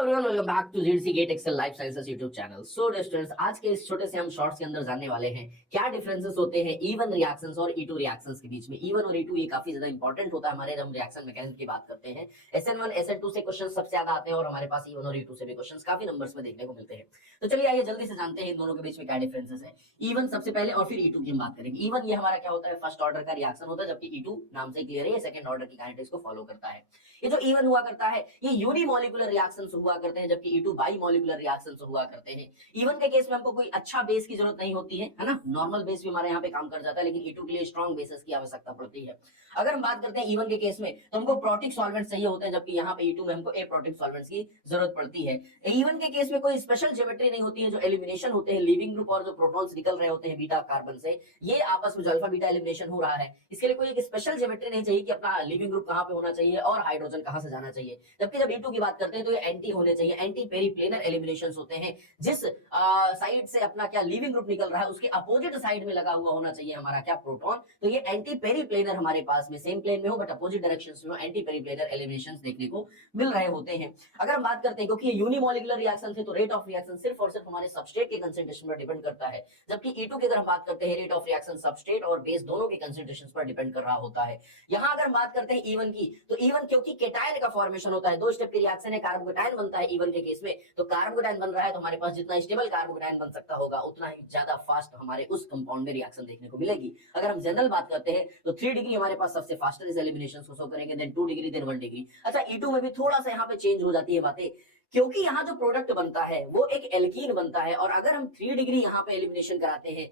Everyone, welcome back to GDC GATE excel life sciences YouTube channel. So students, आज के इस छोटे से हम शॉर्ट्स के अंदर जानने वाले हैं क्या डिफरेंसेस होते हैं इवन रिएक्शंस और ई टू रिएक्शंस के बीच में। इवन और ई टू ये काफी ज्यादा इंपॉर्टेंट होता है हमारे जब हम रिएक्शन मैकेनिज्म की बात करते हैं। SN1 SN2 से क्वेश्चन सबसे ज्यादा आते हैं और हमारे पास इवन और ई टू से भी क्वेश्चन काफी नंबर्स में देखने को मिलते हैं। तो चलिए आइए जल्दी से जानते हैं इन दोनों के बीच में क्या डिफरेंसेस है। इवन सबसे पहले और फिर ई टू की हम बात करेंगे। इवन ये हमारा क्या होता है, फर्स्ट ऑर्डर का रिएक्शन होता है, जबकि ई टू नाम से क्लियर है, ये सेकंड ऑर्डर की काइनेटिक्स को फॉलो करता है। ये जो इवन हुआ करता है ये यूनिमॉलिक्यूलर रिएक्शंस हुआ करते हैं, जबकि ई टू बाई मॉलिक्यूलर रिएक्शंस हुआ करते हैं। इवन के केस में हमको कोई अच्छा बेस की जरूरत नहीं होती है ना, नॉर्मल बेस भी हमारे यहाँ पे काम कर जाता है, लेकिन ई टू के लिए स्ट्रॉन्ग बेसिस की आवश्यकता पड़ती है। अगर हम बात करते हैं इवन के केस में तो हमको प्रोटिक सॉल्वेंट चाहिए होते हैं, जबकि यहाँ पे ई टू में हमको एप्रोटिक सॉल्वेंट्स की जरूरत पड़ती है। इवन के केस में कोई स्पेशल ज्योमेट्री नहीं होती है। जो एलिमिनेशन होते हैं लिविंग ग्रुप और जो प्रोटॉन्स निकल रहे होते हैं बीटा कार्बन से, ये आपस में जो अल्फा बीटा एलिमिनेशन हो रहा है, इसके लिए कोई एक स्पेशल ज्योमेट्री नहीं चाहिए कि अपना लिविंग ग्रुप कहाँ पे होना चाहिए और हाइड्रोजन कहाँ से जाना चाहिए। जबकि जब ई टू की बात करते हैं तो ये एंटी होने चाहिए, एंटी पेरीप्लेनर एलिमिनेशंस होते हैं। जिस साइड से अपना क्या लिविंग ग्रुप निकल रहा है उसके अपोजिट साइड में लगा हुआ होना चाहिए हमारा क्या प्रोटॉन। तो ये एंटी पेरीप्लेनर हमारे पास में सेम प्लेन में हो बट अपोजिट डायरेक्शंस में एंटी पेरीप्लेनर एलिमिनेशंस देखने को मिल रहे होते हैं। अगर हम बात करते हैं क्योंकि ये यूनिमॉलिक्यूलर रिएक्शन थे तो रेट ऑफ रिएक्शन सिर्फ और सिर्फ हमारे सबस्ट्रेट के कंसंट्रेशन पर डिपेंड करता है, जबकि ई टू की अगर हम बात करते हैं रेट ऑफ रिएक्शन सबस्ट्रेट और बेस दोनों के कंसंट्रेशन पर डिपेंड कर रहा होता है। यहाँ अगर हम बात करते हैं इवन की, तो इवन क्योंकि केटायन का फॉर्मेशन होता है, दो स्टेप की रिएक्शन है, कार्बोकेटायन बनता है इवन के केस में, तो कार्बोकेटायन बन रहा है तो हमारे पास जितना स्टेबल कार्बोकेटायन बन सकता होगा उतना ही ज्यादा फास्ट हमारे उस कंपाउंड में रिएक्शन देखने को मिलेगी। अगर हम जनरल बात करते हैं तो 3 डिग्री हमारे पास सबसे फास्टेस्ट एलिमिनेशन को शो करेंगे, देन 2 डिग्री, देन 1 डिग्री। अच्छा, ई टू में भी थोड़ा सा यहाँ पे चेंज हो जाती है बातें, क्योंकि यहाँ जो प्रोडक्ट बनता है वो एक एल्कीन बनता है, और अगर हम 3 डिग्री यहाँ पे एलिमिनेशन कराते हैं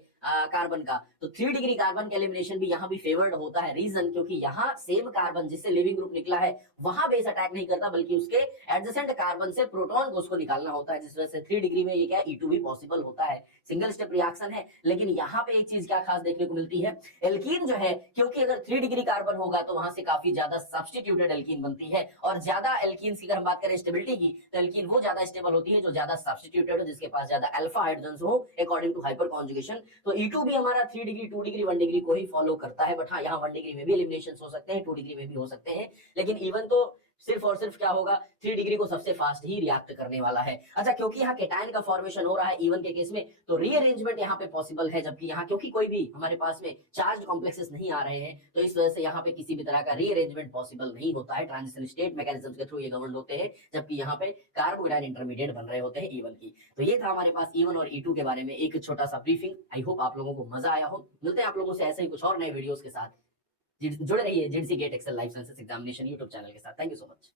कार्बन का, तो 3 डिग्री कार्बन का एलिमिनेशन भी यहाँ भी फेवर्ड होता है। रीजन क्योंकि यहाँ सेम कार्बन जिससे लिविंग ग्रुप निकला है वहां बेस अटैक नहीं करता, बल्कि उसके एडजेसेंट कार्बन से प्रोटॉन को उसको निकालना होता है, जिस वजह से 3 डिग्री में ये क्या ई टू भी पॉसिबल होता है। सिंगल स्टेप रिएक्शन है, लेकिन यहाँ पे एक चीज क्या खास देखने को मिलती है, एल्कीन जो है, क्योंकि अगर 3 डिग्री कार्बन होगा तो वहां से काफी ज्यादा सब्स्टिट्यूटेड एल्कीन बनती है, और ज्यादा एल्कीन की अगर हम बात करें स्टेबिलिटी की, तो एल्कीन वो ज्यादा स्टेबल होती है जो ज्यादा सब्स्टिट्यूटेड हो, जिसके पास ज्यादा अल्फा हाइड्रोजन हो अकॉर्डिंग टू हाइपर कॉन्जुगेशन। तो ई टू भी हमारा 3 डिग्री, 2 डिग्री, 1 डिग्री को ही फॉलो करता है, बट हाँ यहाँ 1 डिग्री में भी एलिमिनेशन हो सकते हैं, 2 डिग्री में भी हो सकते हैं, लेकिन इवन तो सिर्फ और सिर्फ क्या होगा, 3 डिग्री को सबसे फास्ट ही रिएक्ट करने वाला है। अच्छा, क्योंकि यहाँ केटायन का फॉर्मेशन हो रहा है इवन के केस में, तो रीअरेंजमेंट यहाँ पे पॉसिबल है, जबकि यहाँ क्योंकि कोई भी हमारे पास में चार्ज कॉम्प्लेक्सेस नहीं आ रहे हैं, तो इस वजह से यहाँ पे किसी भी तरह का रीअरेंजमेंट पॉसिबल नहीं होता है। ट्रांजिशन स्टेट मैकेनिज्म के थ्रू ये गवर्न होते हैं, जबकि यहाँ पे कार्बोकेटायन इंटरमीडिएट बन रहे होते हैं इवन की। तो ये था हमारे पास इवन और ई टू के बारे में एक छोटा सा ब्रीफिंग। आई होप आप लोगों को मजा आया हो। मिलते हैं आप लोगों से ऐसे ही कुछ और नए वीडियोस के साथ। जुड़े रहिए GDC GATE excel life sciences examination YouTube channel के साथ। Thank you so much.